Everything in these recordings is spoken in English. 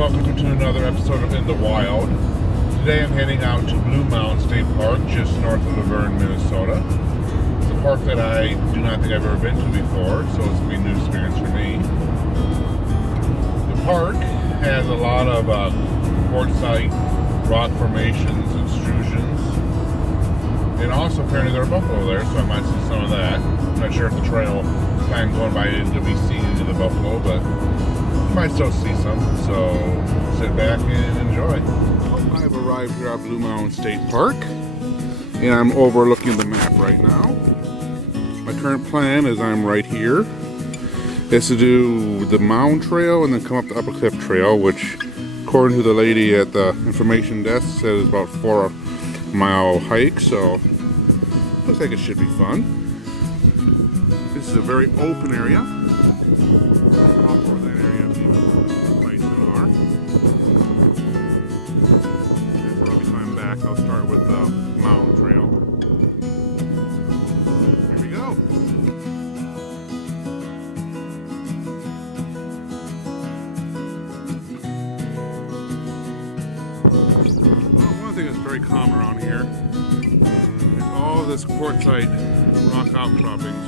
welcome to another episode of In the Wild. Today I'm heading out to Mounds State Park, just north of Luverne, Minnesota. It's a park that I do not think I've ever been to before, so it's going to be a new experience for me. The park has a lot of quartzite rock formations, extrusions, and also apparently there are buffalo there, so I might see some of that. I'm not sure if the trail plan going by is to be seeing any of the buffalo, but might still see some, so sit back and enjoy. I've arrived here at Mounds State Park, and I'm overlooking the map right now. My current plan is I'm right here. Is to do the Mound Trail and then come up the Upper Cliff Trail, which, according to the lady at the information desk, said is about 4-mile hike, so looks like it should be fun. This is a very open area. I'll start with the Mound Trail. Here we go. Well, one thing that's very common around here is all this quartzite rock outcroppings.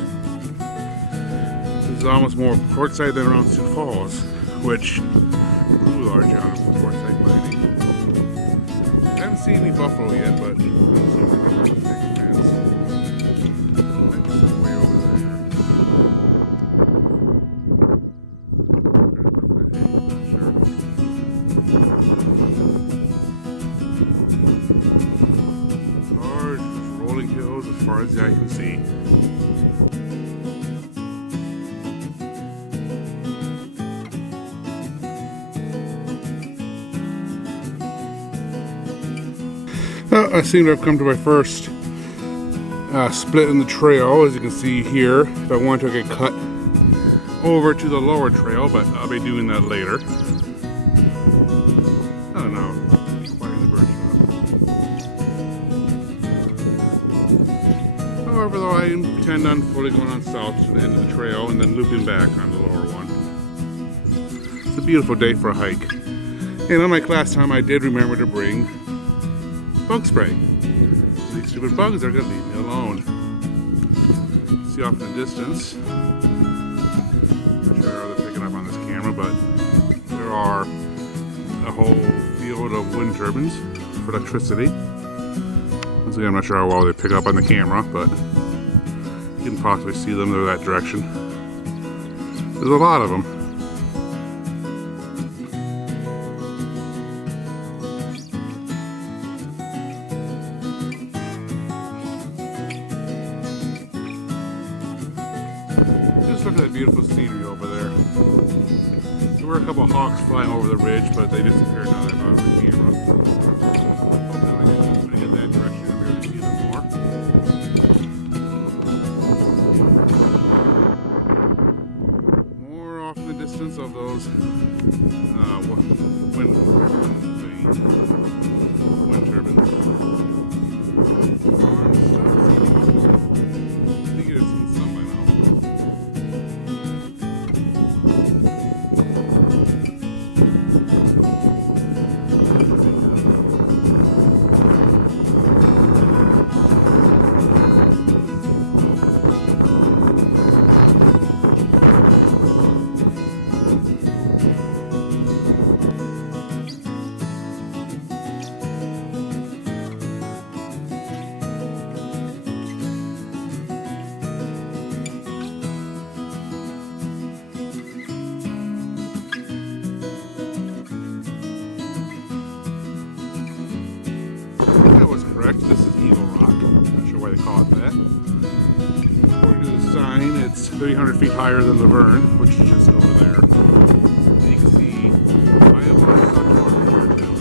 This is almost more quartzite than around Sioux Falls, which grew large out of quartzite mining. I haven't seen any buffalo yet, but might be some way over there. Not sure. Large rolling hills as far as the eye can see. Well, I seem to have come to my first split in the trail, as you can see here. If I want to, I could cut over to the lower trail, but I'll be doing that later. I don't know. Flying the bird shot. However, though, I intend on fully going on south to the end of the trail and then looping back on the lower one. It's a beautiful day for a hike. And unlike last time, I did remember to bring bug spray. These stupid bugs are going to leave me alone. See off in the distance. Not sure how they're picking up on this camera, but there are a whole field of wind turbines for electricity. Once again, I'm not sure how well they pick up on the camera, but you can possibly see them in that direction. There's a lot of them. Look at that beautiful scenery over there. There were a couple of hawks flying over the ridge, but they disappeared now that I'm on the camera. Hopefully when I get that direction, I'll be able to see them more. More off in the distance of those wind turbines. This is Eagle Rock. Not sure why they call it that. According to the sign, it's 300 feet higher than Luverne, which is just over there. And you can see Iowa Sunwater here too.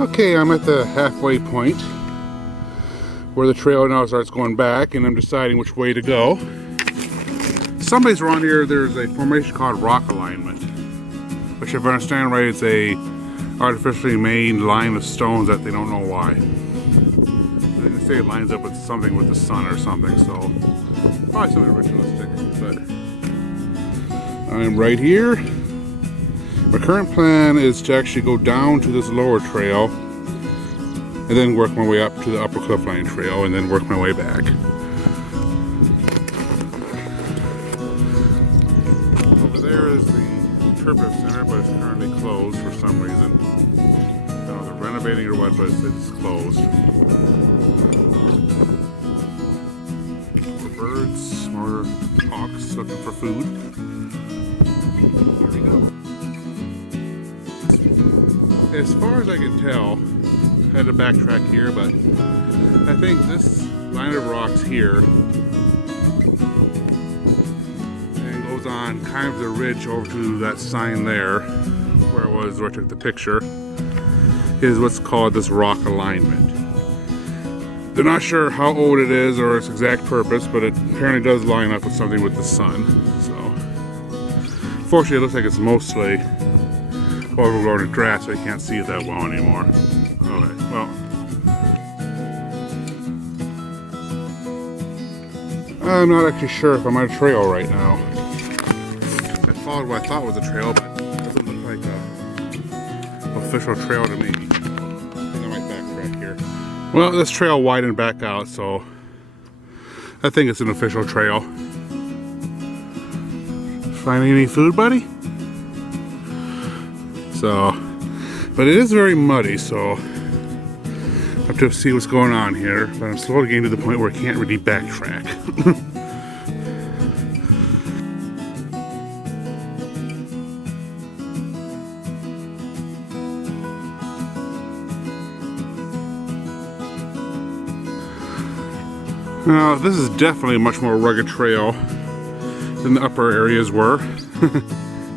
Okay, I'm at the halfway point where the trail now starts going back, and I'm deciding which way to go. Someplace around here there's a formation called rock alignment, which if I understand right, it's a artificially made line of stones that they don't know why. They say it lines up with something with the sun or something, so probably something ritualistic, but I'm right here. My current plan is to actually go down to this lower trail and then work my way up to the upper cliffline trail and then work my way back. Over there is the interpretive center, but it's currently closed for some reason. I don't know if they're renovating or what, but it's closed. More birds, more hawks looking for food. There we go. As far as I can tell, I had to backtrack here, but I think this line of rocks here and goes on kind of the ridge over to that sign there, where I took the picture, is what's called this rock alignment. They're not sure how old it is or its exact purpose, but it apparently does line up with something with the sun. So, fortunately, it looks like it's mostly overgrown with grass, so you can't see it that well anymore. Okay, well, I'm not actually sure if I'm on a trail right now. I followed what I thought was a trail, but it doesn't look like an official trail to me. I think I might backtrack here. Well, this trail widened back out, so I think it's an official trail. Finding any food, buddy? So, but it is very muddy, so I have to see what's going on here. But I'm slowly getting to the point where I can't really backtrack. Now, this is definitely a much more rugged trail than the upper areas were. I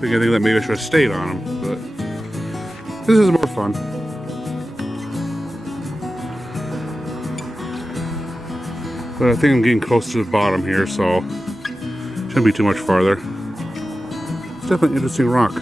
think that maybe I should have stayed on them, but this is more fun. But I think I'm getting close to the bottom here, so shouldn't be too much farther. It's definitely an interesting rock.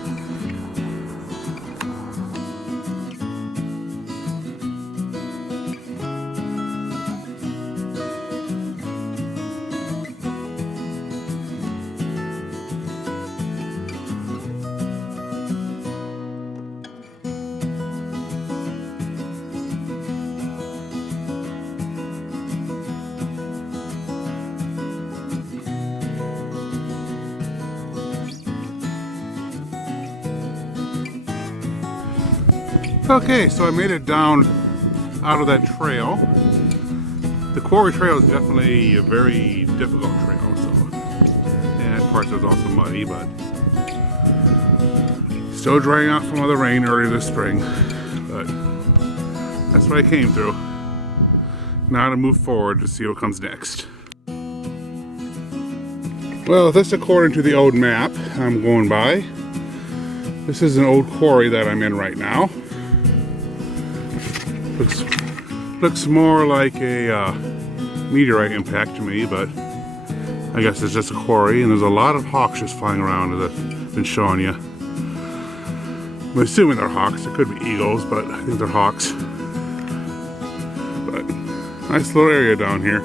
Okay, so I made it down out of that trail. The quarry trail is definitely a very difficult trail, so, and parts of it's also muddy, but still drying out from all the rain earlier this spring, but that's what I came through. Now to move forward to see what comes next. Well, this according to the old map I'm going by. This is an old quarry that I'm in right now. Looks more like a meteorite impact to me, but I guess it's just a quarry, and there's a lot of hawks just flying around as I've been showing you. I'm assuming they're hawks. It could be eagles, but I think they're hawks. But nice little area down here.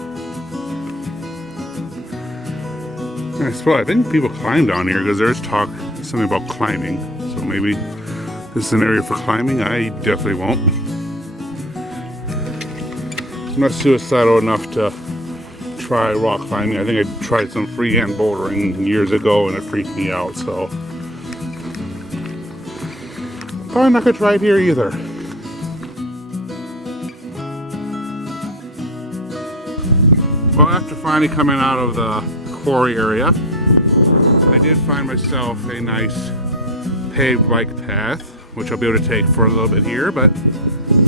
I suppose I think people climb down here because there's something about climbing. So maybe this is an area for climbing. I definitely won't. I'm not suicidal enough to try rock climbing. I think I tried some freehand bouldering years ago and it freaked me out, so probably not gonna try it here either. Well, after finally coming out of the quarry area, I did find myself a nice paved bike path, which I'll be able to take for a little bit here, but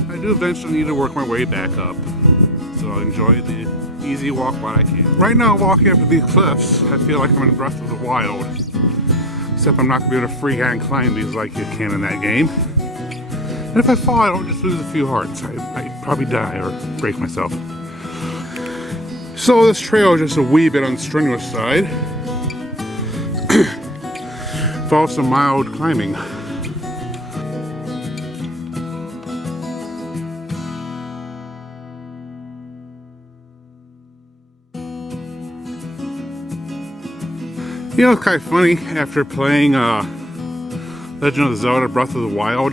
I do eventually need to work my way back up. So I'll enjoy the easy walk while I can. Right now, walking up to these cliffs, I feel like I'm in Breath of the Wild. Except I'm not going to be able to freehand climb these like you can in that game. And if I fall, I don't just lose a few hearts. I'd probably die or break myself. So this trail is just a wee bit on the strenuous side. Involves some mild climbing. You know, it's kind of funny, after playing Legend of Zelda Breath of the Wild,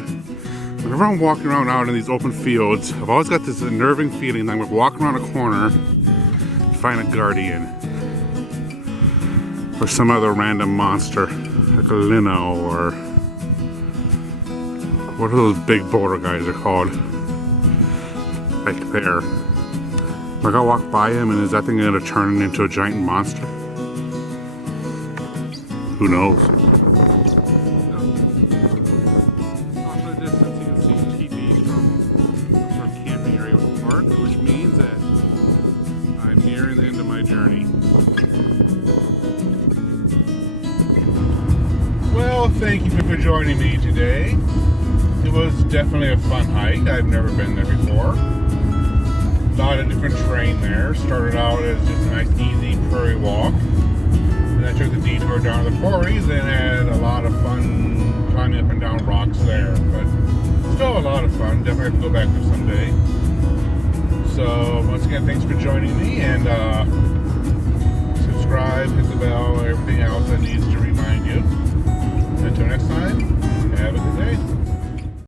whenever I'm walking around out in these open fields, I've always got this unnerving feeling that I'm going to walk around a corner and find a guardian. Or some other random monster, like a Lino, or what are those big boulder guys are called? Like there. Am I gonna walk by him and is that thing gonna turn into a giant monster? Who knows? Off in the distance you can see teepees from some sort of camping area with the park, which means that I'm nearing the end of my journey. Well, thank you for joining me today. It was definitely a fun hike. I've never been there before. A lot of different terrain there. Started out as just a nice easy prairie walk. And I took the detour down to the quarries and had a lot of fun climbing up and down rocks there. But still a lot of fun. Definitely have to go back there someday. So once again, thanks for joining me, and subscribe, hit the bell, everything else that needs to remind you. Until next time.